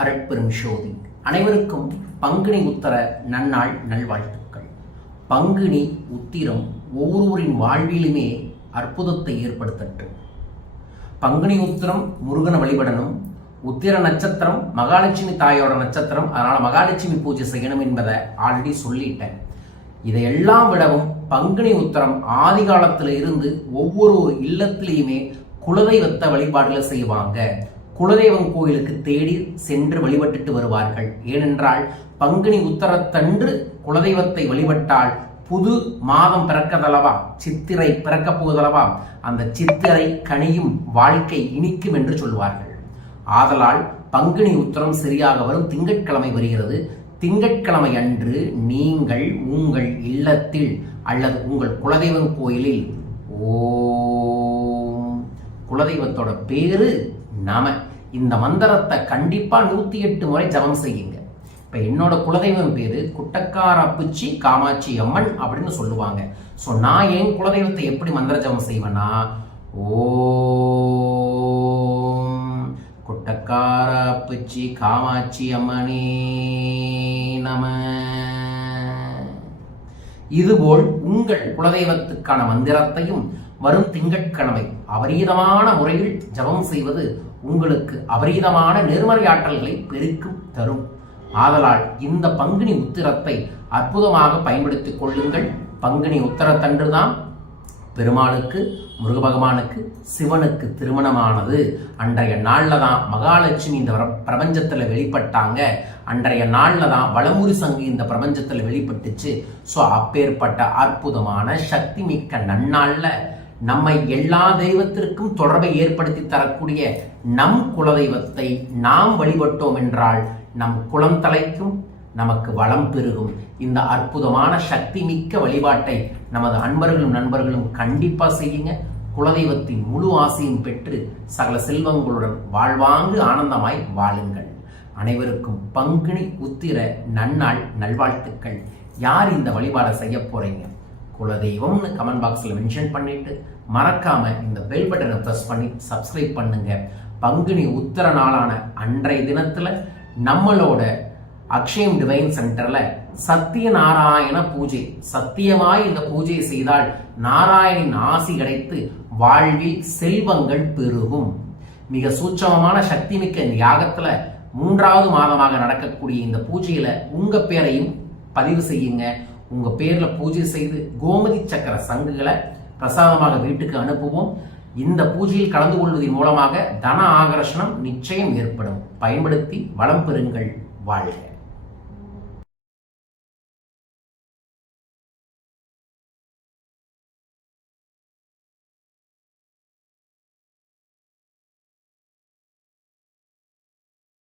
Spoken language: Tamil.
அருட்பெரும் ஷோதி அனைவருக்கும் பங்குனி உத்தர நன்னாள் நல்வாழ்த்துக்கள். பங்குனி உத்திரம் ஒவ்வொருவரின் வாழ்விலுமே அற்புதத்தை ஏற்படுத்தட்டும் பங்குனி உத்திரம் முருகனை வழிபடணும் உத்திர நட்சத்திரம் மகாலட்சுமி தாயோட நட்சத்திரம் அதனால் மகாலட்சுமி பூஜை செய்யணும் என்பதை ஆல்ரெடி சொல்லிட்டேன். இதையெல்லாம் விடவும் பங்குனி உத்திரம் ஆதி காலத்தில் இருந்து ஒவ்வொரு ஒரு இல்லத்திலையுமே குலதெய்வத்தை வழிபாடுகளை செய்வாங்க. குலதெய்வம் கோயிலுக்கு தேடி சென்று வழிபட்டுட்டு வருவார்கள். ஏனென்றால் பங்குனி உத்தரத்தன்று குலதெய்வத்தை வழிபட்டால் புது மாதம் பிறக்கதளவா சித்திரை பிறக்கப் போவதளவா அந்த சித்திரை கனியும் வாழ்க்கை இனிக்கும் என்று சொல்வார்கள். ஆதலால் பங்குனி உத்தரம் சரியாக வரும் திங்கட்கிழமை வருகிறது. திங்கட்கிழமை அன்று நீங்கள் உங்கள் இல்லத்தில் அல்லது உங்கள் குலதெய்வம் கோயிலில் ஓம் குலதெய்வத்தோட பேரு நம. இந்த மந்திரத்தை கண்டிப்பாக நூற்றி எட்டு முறை ஜபம் செய்யுங்க. இப்போ என்னோட குலதெய்வம் பேர் குட்டக்கார அப்புச்சி காமாட்சி அம்மன் அப்படின்னு சொல்லுவாங்க. ஸோ நான் என் குலதெய்வத்தை எப்படி மந்திர ஜபம் செய்வேன்னா ஓம் குட்டக்கார அப்புச்சி காமாட்சி அம்மனே நம. இதுபோல் உங்கள் குலதெய்வத்துக்கான மந்திரத்தையும் வரும் திங்கட்கிழமை அபரீதமான முறையில் ஜபம் செய்வது உங்களுக்கு அபரீதமான நேர்மறை ஆற்றல்களை பெருக்கும் தரும். ஆதலால் இந்த பங்குனி உத்திரத்தை அற்புதமாக பயன்படுத்திக் கொள்ளுங்கள். பங்குனி உத்தரத்தன்றுதான் பெருமாளுக்கு முருகபகவானுக்கு சிவனுக்கு திருமணமானது. அன்றைய நாளில் தான் மகாலட்சுமி இந்த பிரபஞ்சத்தில் வெளிப்பட்டாங்க. அன்றைய நாளில் தான் வளமுறி சங்கு இந்த பிரபஞ்சத்தில் வெளிப்பட்டுச்சு. ஸோ அப்பேற்பட்ட அற்புதமான சக்தி மிக்க நன்னாளில் நம்மை எல்லா தெய்வத்திற்கும் தொடர்பை ஏற்படுத்தி தரக்கூடிய நம் குலதெய்வத்தை நாம் வழிபட்டோம் என்றால் நம் குலம் தலைக்கும் நமக்கு வளம் பெருகும். இந்த அற்புதமான சக்தி மிக்க வழிபாட்டை நமது அன்பர்களும் நண்பர்களும் கண்டிப்பாக செய்யுங்க. குலதெய்வத்தின் முழு ஆசையும் பெற்று சகல செல்வங்களுடன் வாழ்வாங்கு ஆனந்தமாய் வாழுங்கள். அனைவருக்கும் பங்குனி உத்திர நன்னாள் நல்வாழ்த்துக்கள். யார் இந்த வழிபாடை செய்ய போறீங்க? குலதெய்வம்னு கமெண்ட் பாக்ஸில் மென்ஷன் பண்ணிவிட்டு மறக்காமல் இந்த பெல் பட்டனை ப்ரெஸ் பண்ணி சப்ஸ்கிரைப் பண்ணுங்கள் பங்குனி உத்தர நாளான அன்றைய தினத்தில் நம்மளோட அக்ஷயம் டிவைன் சென்டர்ல சத்தியநாராயண பூஜை. சத்தியமாய் இந்த பூஜையை செய்தால் நாராயணின் ஆசி கிடைத்து வாழ்வில் செல்வங்கள் பெருகும். மிக சூட்சமமான சக்தி மிக்க இந்த யாகத்துல மூன்றாவது மாதமாக நடக்கக்கூடிய இந்த பூஜையில உங்க பேரையும் பதிவு செய்யுங்க. உங்கள் பேரில் பூஜை செய்து கோமதி சக்கர சங்குகளை பிரசாதமாக வீட்டுக்கு அனுப்புவோம். இந்த பூஜையில் கலந்து கொள்வதன் மூலமாக தன ஆகர்ஷணம் நிச்சயம் ஏற்படும். பயன்படுத்தி வளம் பெறுங்கள். வாழ்க.